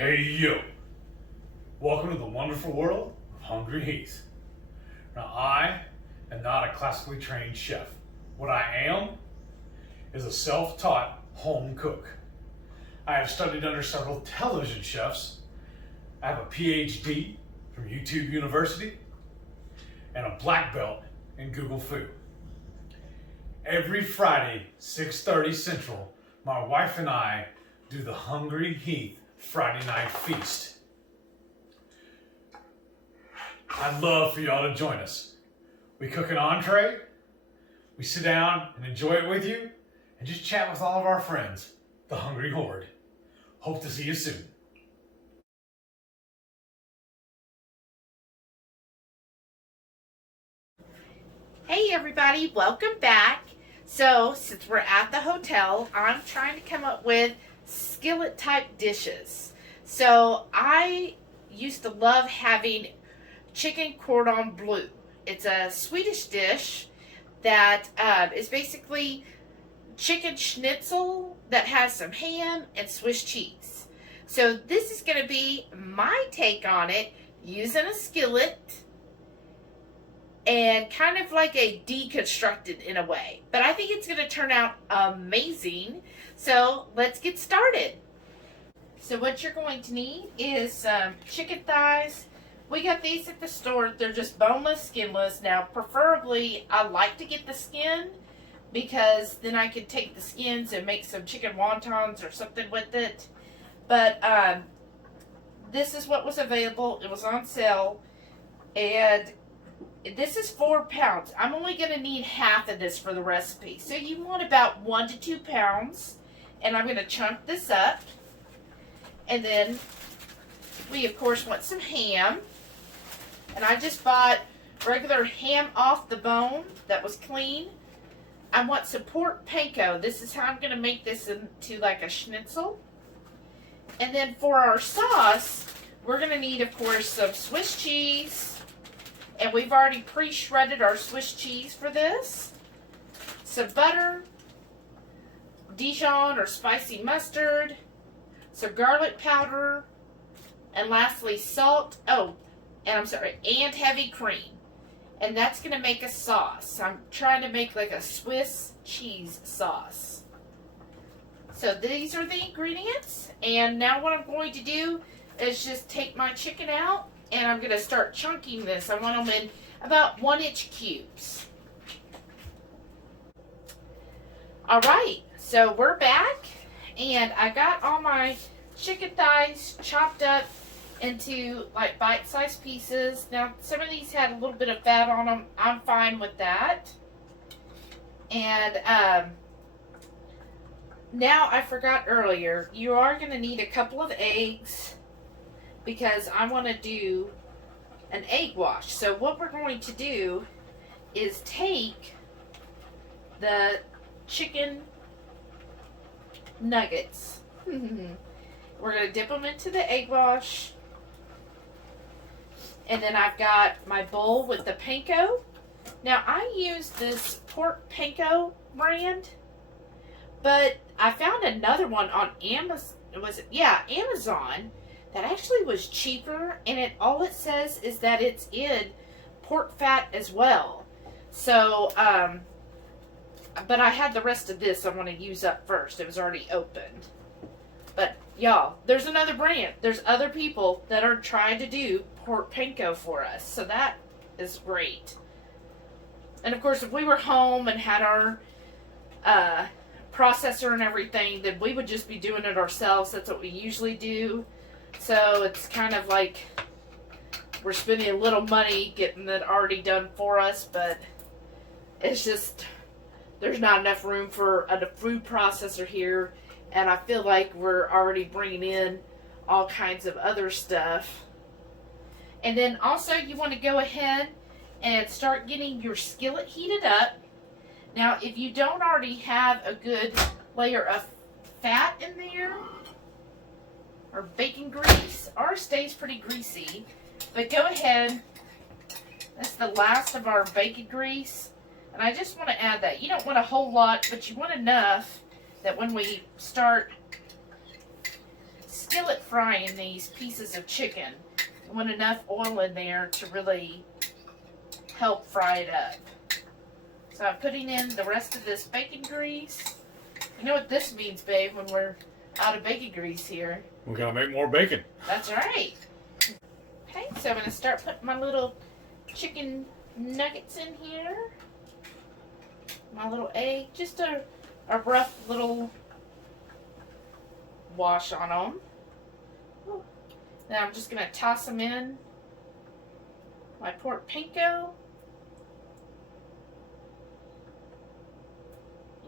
Hey yo, welcome to the wonderful world of Hungry Heath. Now I am not a classically trained chef. What I am is a self-taught home cook. I have studied under several television chefs. I have a PhD from YouTube University and a black belt in Google Food. Every Friday, 6:30 Central, my wife and I do the Hungry Heath Friday night feast. I'd love for y'all to join us. We cook an entree, we sit down and enjoy it with you, and just chat with all of our friends, the Hungry Horde. Hope to see you soon. Hey everybody, welcome back. So, since we're at the hotel, I'm trying to come up with skillet type dishes. So, I used to love having chicken cordon bleu. It's a Swedish dish that is basically chicken schnitzel that has some ham and Swiss cheese. So, this is going to be my take on it using a skillet. And kind of like a deconstructed in a way. But I think it's going to turn out amazing. So let's get started. So what you're going to need is some chicken thighs. We got these at the store. They're just boneless, skinless. Now preferably I like to get the skin because then I can take the skins and make some chicken wontons or something with it. But this is what was available. It was on sale. And this is 4 pounds. I'm only going to need half of this for the recipe. So you want about 1 to 2 pounds. And I'm going to chunk this up. And then we, of course, want some ham. And I just bought regular ham off the bone that was clean. I want some pork panko. This is how I'm going to make this into like a schnitzel. And then for our sauce, we're going to need, of course, some Swiss cheese. And we've already pre-shredded our Swiss cheese for this. Some butter, Dijon or spicy mustard, some garlic powder, and lastly salt. Oh, and and heavy cream. And that's going to make a sauce. I'm trying to make like a Swiss cheese sauce. So these are the ingredients. And now what I'm going to do is just take my chicken out. And I'm going to start chunking this. I want them in about 1-inch cubes. Alright, so we're back. And I got all my chicken thighs chopped up into like bite-sized pieces. Now, some of these had a little bit of fat on them. I'm fine with that. And now I forgot earlier, you are going to need a couple of eggs, because I want to do an egg wash. So what we're going to do is take the chicken nuggets. We're going to dip them into the egg wash. And then I've got my bowl with the panko. Now I use this pork panko brand, but I found another one on Amazon. Amazon. That actually was cheaper, and all it says is that it's in pork fat as well. So, but I had the rest of this I want to use up first. It was already opened. But, y'all, there's another brand. There's other people that are trying to do pork panko for us. So that is great. And, of course, if we were home and had our processor and everything, then we would just be doing it ourselves. That's what we usually do. So it's kind of like we're spending a little money getting it already done for us, but it's just there's not enough room for a food processor here, and I feel like we're already bringing in all kinds of other stuff. And then also you want to go ahead and start getting your skillet heated up. Now, if you don't already have a good layer of fat in there, or bacon grease, ours stays pretty greasy, but go ahead, that's the last of our bacon grease, and I just want to add that. You don't want a whole lot, but you want enough that when we start skillet frying these pieces of chicken. You want enough oil in there to really help fry it up. So I'm putting in the rest of this bacon grease. You know what this means, babe, when we're out of bacon grease here? We're gonna make more bacon. That's right. Okay, so I'm going to start putting my little chicken nuggets in here. My little egg, just a rough little wash on them. Then I'm just going to toss them in my pork panko.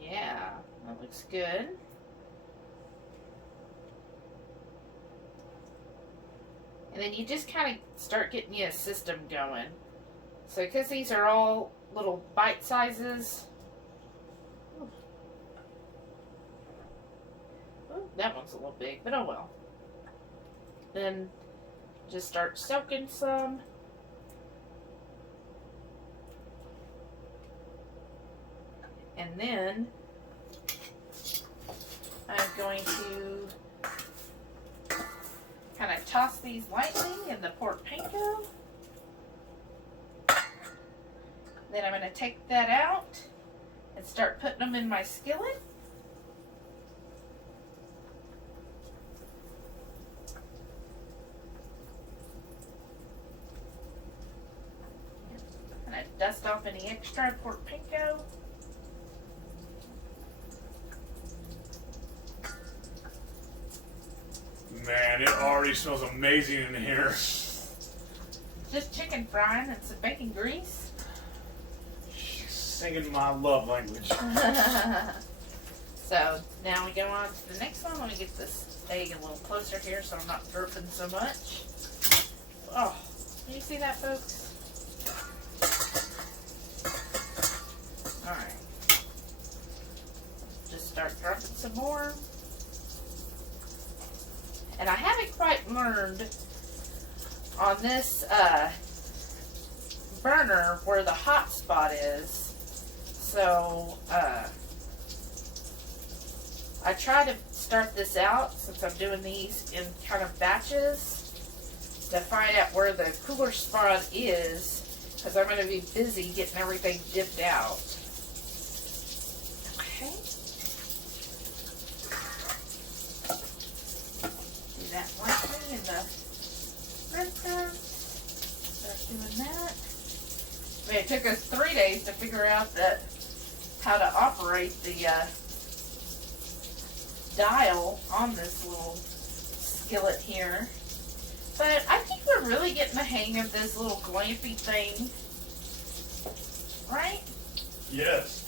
Yeah, that looks good. And then you just kind of start getting your system going. So because these are all little bite sizes. Oh, that one's a little big, but oh well. Then just start soaking some. And then I'm going to kind of toss these lightly in the pork panko. Then I'm going to take that out and start putting them in my skillet. And I dust off any extra pork panko. Man, it already smells amazing in here. Just chicken frying and some bacon grease. She's singing my love language. So now we go on to the next one. Let me get this egg a little closer here so I'm not burping so much. Oh, can you see that, folks? Alright. Just start dropping some more. And I haven't quite learned on this burner where the hot spot is. So I try to start this out, since I'm doing these in kind of batches, to find out where the cooler spot is, because I'm going to be busy getting everything dipped out. Okay. That lightly in the breadcrumbs. Start doing that. I mean, it took us 3 days to figure out how to operate the dial on this little skillet here. But I think we're really getting the hang of this little glampy thing. Right? Yes.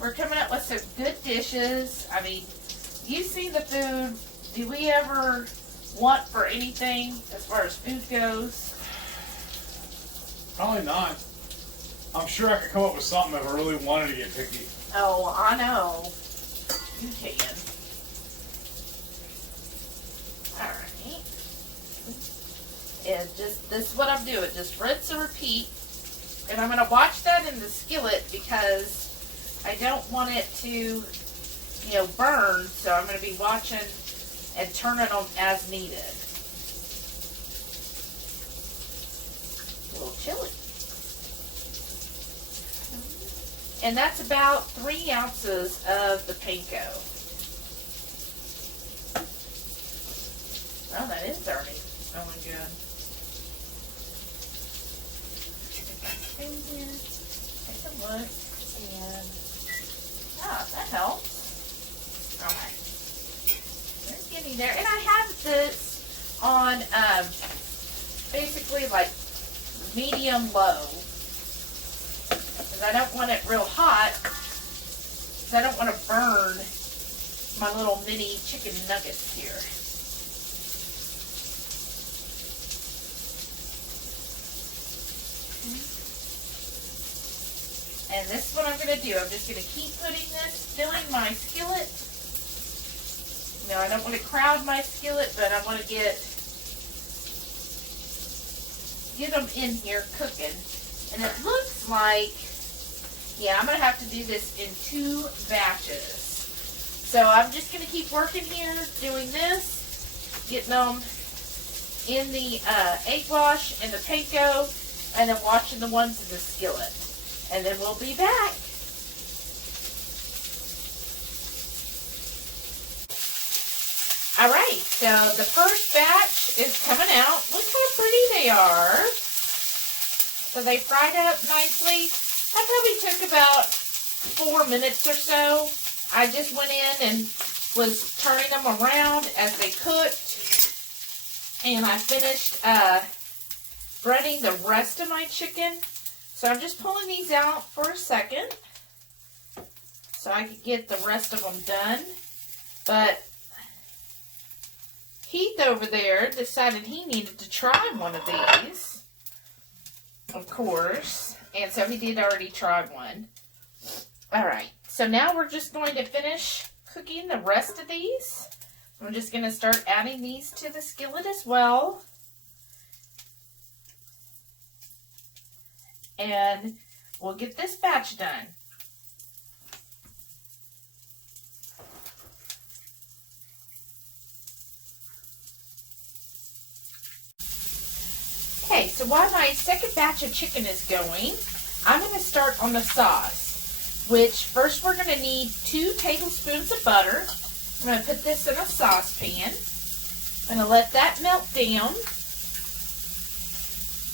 We're coming up with some good dishes. I mean, you've seen the food. Do we ever want for anything as far as food goes? Probably not. I'm sure I could come up with something if I really wanted to get picky. Oh, I know. You can. Alright. And just, this is what I'm doing. Just rinse and repeat. And I'm going to watch that in the skillet because I don't want it to, burn. So I'm going to be watching and turning them as needed. A little chili. And that's about 3 ounces of the panko. Oh, that is already smelling good. In here, take a look, and that helps. Alright. We're getting there. And I have this on basically like medium low. Because I don't want it real hot. Because I don't want to burn my little mini chicken nuggets here. And this is what I'm going to do. I'm just going to keep putting this, filling my skillet. No, I don't want to crowd my skillet, but I want to get them in here cooking. And it looks like, yeah, I'm going to have to do this in 2 batches. So I'm just going to keep working here, doing this. getting them in the egg wash and the panko, and then washing the ones in the skillet. And then we'll be back. Alright, so the first batch is coming out. Look how pretty they are. So they fried up nicely. That probably took about 4 minutes or so. I just went in and was turning them around as they cooked. And I finished breading the rest of my chicken. So I'm just pulling these out for a second so I could get the rest of them done. But Heath over there decided he needed to try one of these, of course. And so he did already try one. Alright, so now we're just going to finish cooking the rest of these. I'm just going to start adding these to the skillet as well. And we'll get this batch done. Okay, so while my second batch of chicken is going, I'm going to start on the sauce, which first we're going to need 2 tablespoons of butter. I'm going to put this in a saucepan. I'm going to let that melt down.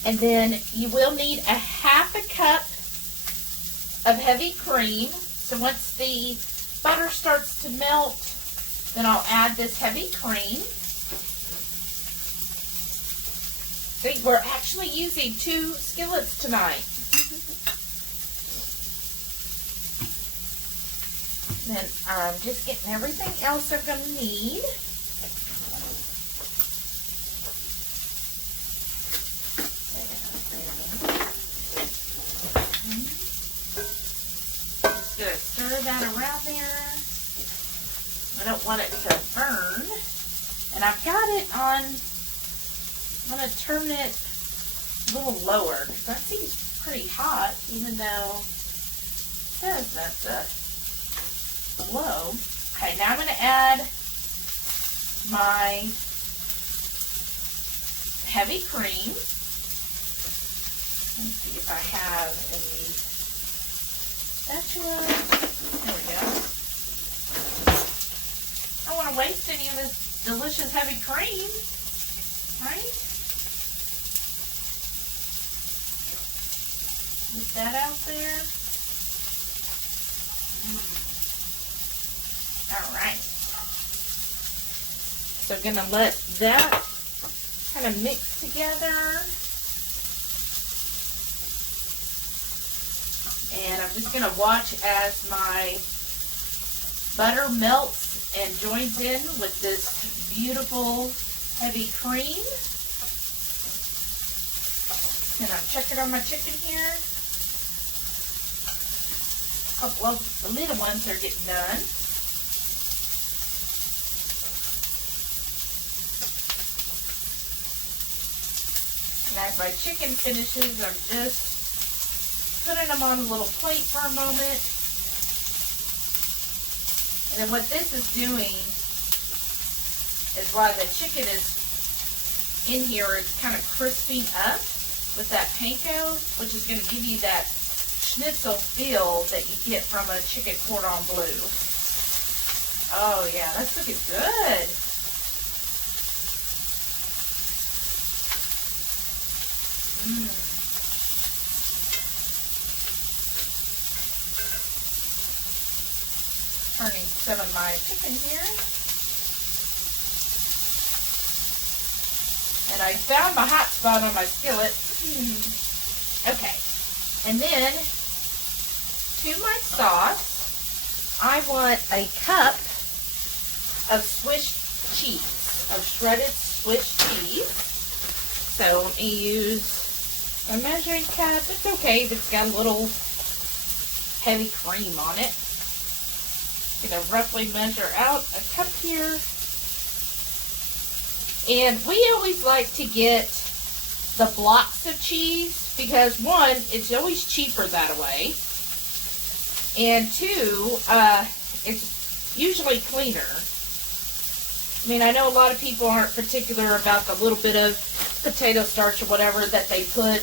And then you will need a half a cup of heavy cream. So once the butter starts to melt, then I'll add this heavy cream. See, we're actually using 2 skillets tonight. Then I'm just getting everything else I'm going to need. Just going to stir that around there. I don't want it to burn. And I've got it on, I'm going to turn it a little lower because that seems pretty hot, even though it says that's low. Okay, now I'm going to add my heavy cream. Let's see if I have any spatula. There we go. I don't want to waste any of this delicious heavy cream, right? Get that out there. Alright. So I'm going to let that kind of mix together. And I'm just going to watch as my butter melts and joins in with this beautiful heavy cream. And I'm checking on my chicken here. A couple of the little ones are getting done. And as my chicken finishes, I'm just putting them on a little plate for a moment. And then what this is doing is while the chicken is in here, it's kind of crisping up with that panko, which is going to give you that schnitzel feel that you get from a chicken cordon bleu. Oh yeah, that's looking good. Turning some of my chicken here. And I found my hot spot on my skillet. Okay. And then, to my sauce, I want a cup of Swiss cheese, of shredded Swiss cheese. So let me use a measuring cup. It's okay if it's got a little heavy cream on it. I'm going to roughly measure out a cup here. And we always like to get the blocks of cheese because, one, it's always cheaper that way. And two, it's usually cleaner. I mean, I know a lot of people aren't particular about the little bit of potato starch or whatever that they put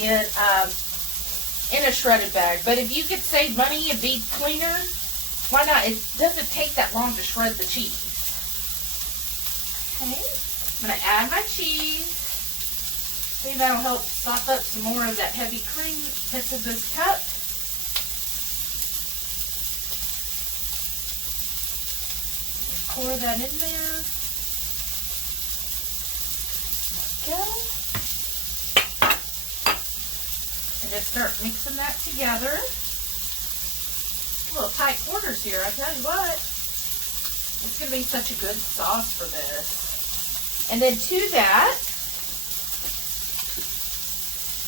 in a shredded bag. But if you could save money and be cleaner, why not? It doesn't take that long to shred the cheese. Okay, I'm going to add my cheese. Maybe that'll help sop up some more of that heavy cream that's in this cup. Pour that in there. There we go. And just start mixing that together. A little tight quarters here, I tell you what. It's going to be such a good sauce for this. And then to that,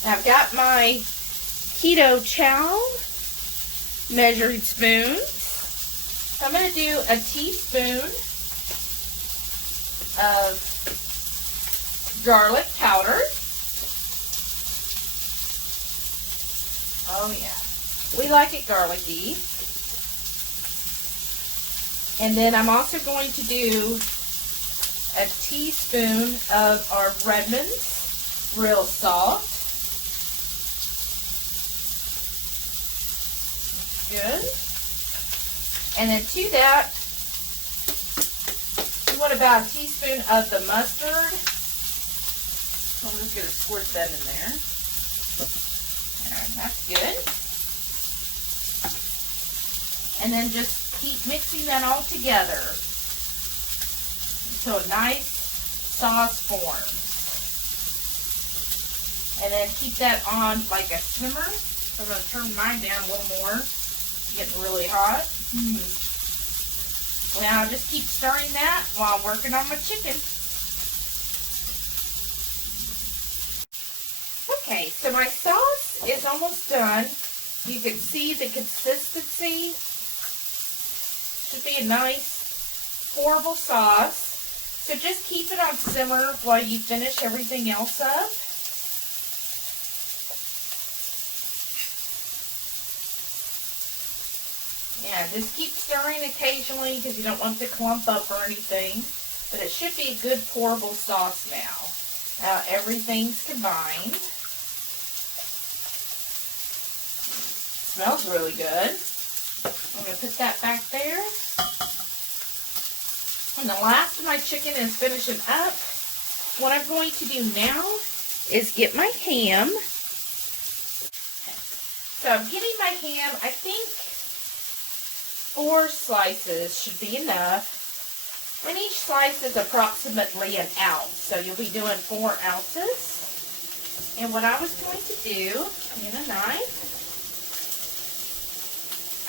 I've got my keto chow measuring spoons. So I'm going to do a teaspoon of garlic powder. Oh yeah, we like it garlicky. And then I'm also going to do a teaspoon of our Redmond's real salt. Good. And then to that, what about a teaspoon of the mustard? So I'm just going to squirt that in there. Alright, that's good. And then just keep mixing that all together until a nice sauce forms. And then keep that on like a simmer. So I'm going to turn mine down a little more. It's getting really hot. Now I'll just keep stirring that while I'm working on my chicken. Okay, so my sauce is almost done. You can see the consistency. Should be a nice, pourable sauce. So just keep it on simmer while you finish everything else up. Yeah, just keep stirring occasionally because you don't want it to clump up or anything. But it should be a good pourable sauce now. Now everything's combined. Smells really good. I'm going to put that back there. And the last of my chicken is finishing up. What I'm going to do now is get my ham. So I'm getting my ham, I think 4 slices should be enough. And each slice is approximately an ounce. So you'll be doing 4 ounces. And what I was going to do, in a knife,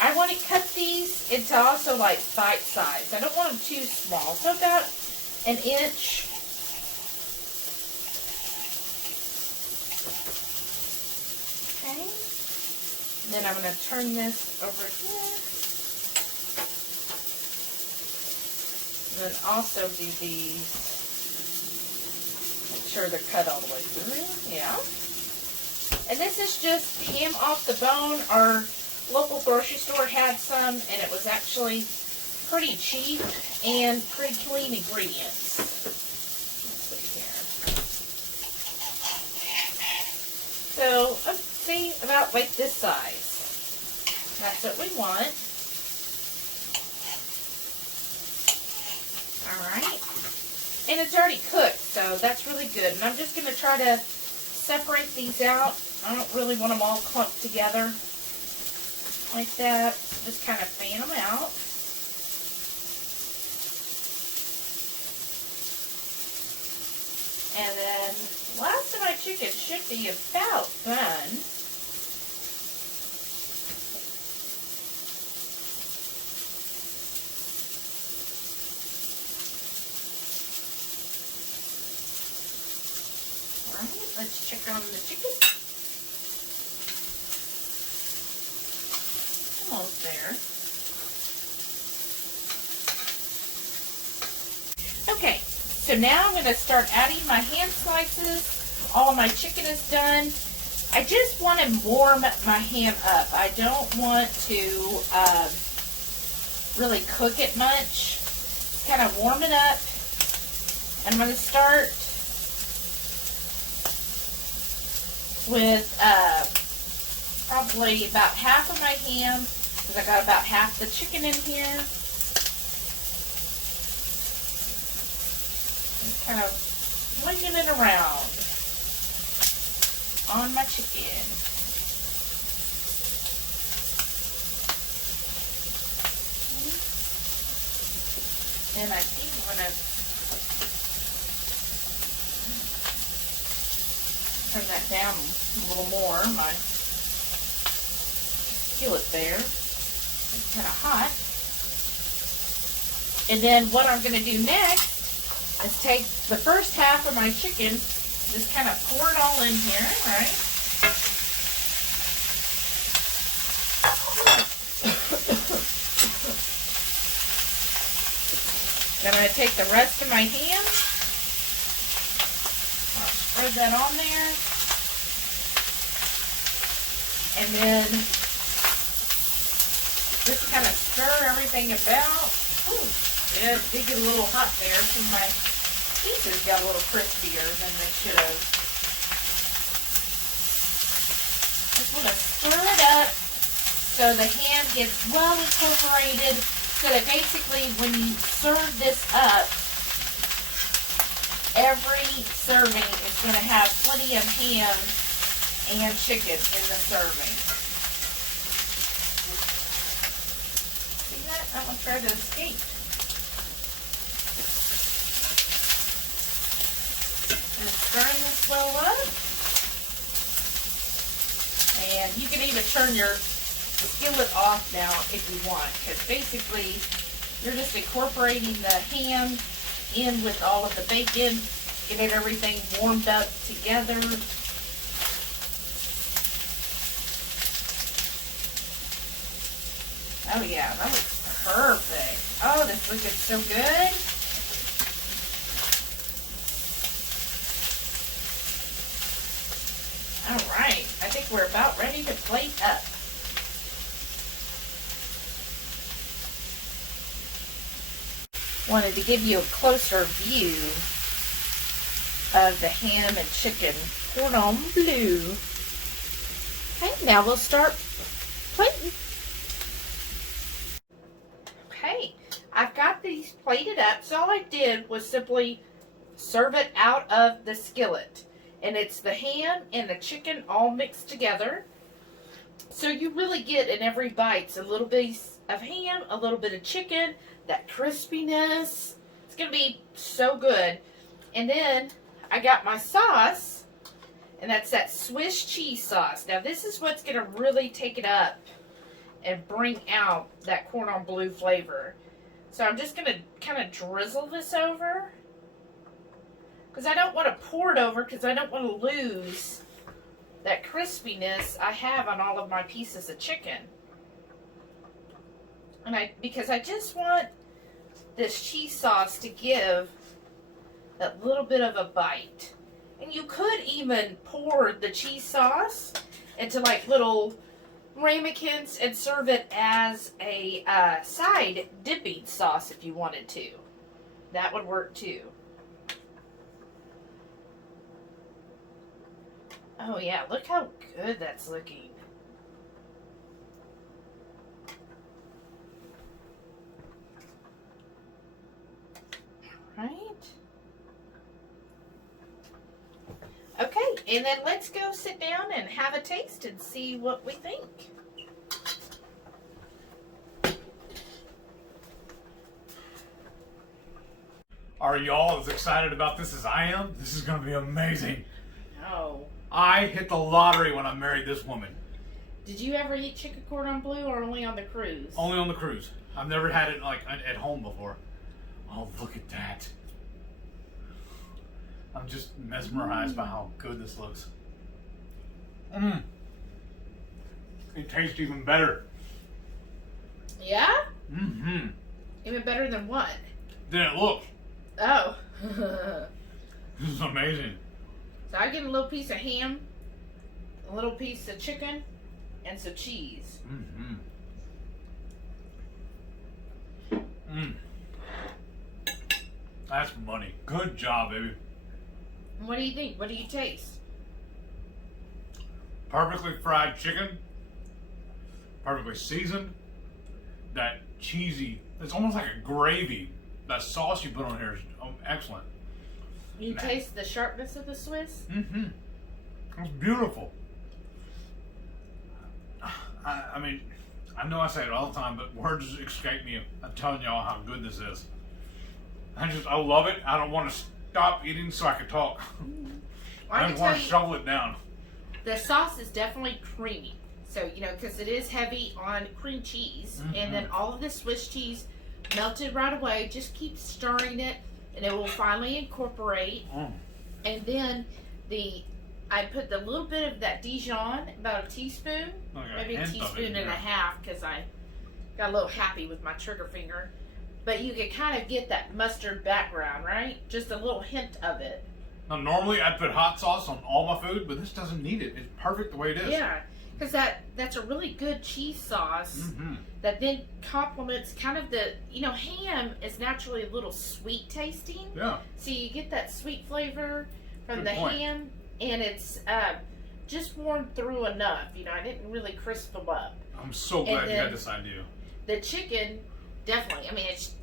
I want to cut these into also like bite size. I don't want them too small. So about an inch. Okay. Then I'm going to turn this over here. And then also do these. Make sure they're cut all the way through. Yeah. And this is just ham off the bone. Our local grocery store had some, and it was actually pretty cheap and pretty clean ingredients. Let's see here. So, let's see, about like this size. That's what we want. Alright. And it's already cooked, so that's really good. And I'm just going to try to separate these out. I don't really want them all clumped together like that. Just kind of fan them out. And then the last of my chicken should be about done. Alright, let's check on the chicken. Almost there. Okay, so now I'm going to start adding my ham slices. All of my chicken is done. I just want to warm my ham up. I don't want to really cook it much. kind of warm it up. I'm going to start with probably about half of my ham, because I got about half the chicken in here. Just kind of swinging it around on my chicken. And I think I'm going to turn that down a little more. My skillet there. It's kind of hot. And then what I'm going to do next is take the first half of my chicken, just kind of pour it all in here, right? Then I'm going to take the rest of my ham. I'll spread that on there. And then just kind of stir everything about. Ooh, yeah, it did get a little hot there, so my pieces got a little crispier than they should have. Just want to stir it up so the ham gets well incorporated, so that basically when you serve this up, every serving is going to have plenty of ham and chicken in the serving. See that? That one tried to escape. Just stirring this well up. And you can even turn your skillet off now if you want, because basically you're just incorporating the ham in with all of the bacon, getting everything warmed up together. Oh yeah, that looks perfect. Oh, this is looking so good. All right, I think we're about ready to plate up. Wanted to give you a closer view of the ham and chicken Cordon Bleu. Okay, now we'll start plating. Okay, I've got these plated up, so all I did was simply serve it out of the skillet. And it's the ham and the chicken all mixed together. So you really get in every bite a little bit of ham, a little bit of chicken, that crispiness. It's going to be so good. And then I got my sauce, and that's that Swiss cheese sauce. Now this is what's going to really take it up and bring out that Cordon Bleu flavor. So I'm just going to kind of drizzle this over, because I don't want to pour it over, because I don't want to lose that crispiness I have on all of my pieces of chicken. And because I just want this cheese sauce to give that little bit of a bite. And you could even pour the cheese sauce into like little ramekins and serve it as a side dipping sauce if you wanted to. That would work too. Oh yeah, look how good that's looking. Right. Okay, and then let's go sit down and have a taste and see what we think. Are y'all as excited about this as I am? This is going to be amazing. No. I hit the lottery when I married this woman. Did you ever eat chicken Cordon Bleu or only on the cruise? Only on the cruise. I've never had it like at home before. Oh, look at that. I'm just mesmerized by how good this looks. Mmm. It tastes even better. Yeah? Mm-hmm. Even better than what? Then it looks. Oh. This is amazing. So I get a little piece of ham, a little piece of chicken, and some cheese. Mm-hmm. Mm. That's money. Good job, baby. What do you think? What do you taste? Perfectly fried chicken. Perfectly seasoned. That cheesy, it's almost like a gravy. That sauce you put on here is excellent. You taste the sharpness of the Swiss? Mm-hmm. It's beautiful. I mean, I know I say it all the time, but words escape me. I'm telling y'all how good this is. I love it. I don't want to stop eating so I can talk. I just want to shovel it down. The sauce is definitely creamy. So, because it is heavy on cream cheese. Mm-hmm. And then all of the Swiss cheese melted right away. Just keep stirring it, and it will finally incorporate. Mm. And then I put the little bit of that Dijon, about a teaspoon, maybe a teaspoon and a half, because I got a little happy with my trigger finger. But you can kind of get that mustard background, right? Just a little hint of it. Now, normally I'd put hot sauce on all my food, but this doesn't need it. It's perfect the way it is. Yeah, because that's a really good cheese sauce. Mm-hmm. That then complements kind of the, ham is naturally a little sweet tasting. Yeah. So you get that sweet flavor from the ham, and it's just warmed through enough. I didn't really crisp them up. I'm so glad you had this idea. The chicken, definitely. I mean, it's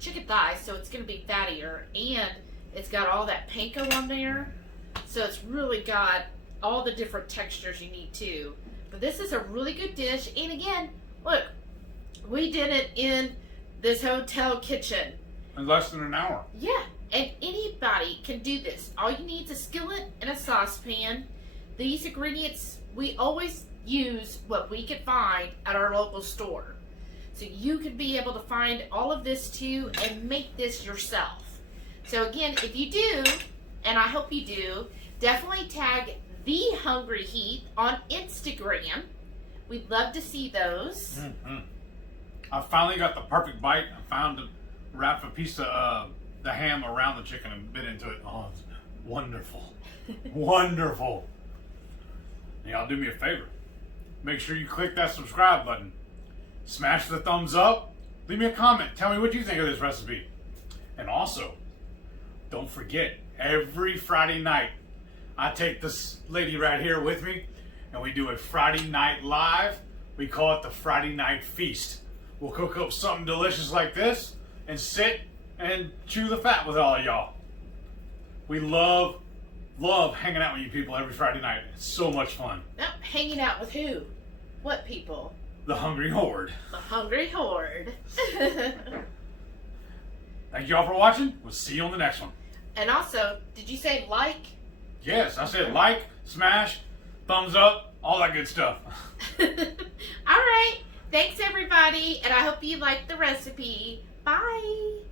chicken thighs, so it's going to be fattier, and it's got all that panko on there. So it's really got all the different textures you need too. But this is a really good dish. And again, look, we did it in this hotel kitchen. In less than an hour. Yeah, and anybody can do this. All you need is a skillet and a saucepan. These ingredients, we always use what we could find at our local store. So you could be able to find all of this too and make this yourself. So again, if you do, and I hope you do, definitely tag The Hungry Heath on Instagram. We'd love to see those. Mm-hmm. I finally got the perfect bite. I found to wrap a piece of the ham around the chicken and bit into it. Oh, it's wonderful. Wonderful. Y'all do me a favor. Make sure you click that subscribe button. Smash the thumbs up. Leave me a comment. Tell me what you think of this recipe. And also, don't forget, every Friday night, I take this lady right here with me, and we do a Friday night live. We call it the Friday Night Feast. We'll cook up something delicious like this and sit and chew the fat with all of y'all. We love hanging out with you people every Friday night. It's so much fun. Now, hanging out with who? What people? The Hungry Horde. The Hungry Horde. Thank you all for watching. We'll see you on the next one. And also, did you say like? Yes, I said like, smash, thumbs up, all that good stuff. All right. Thanks, everybody. And I hope you liked the recipe. Bye.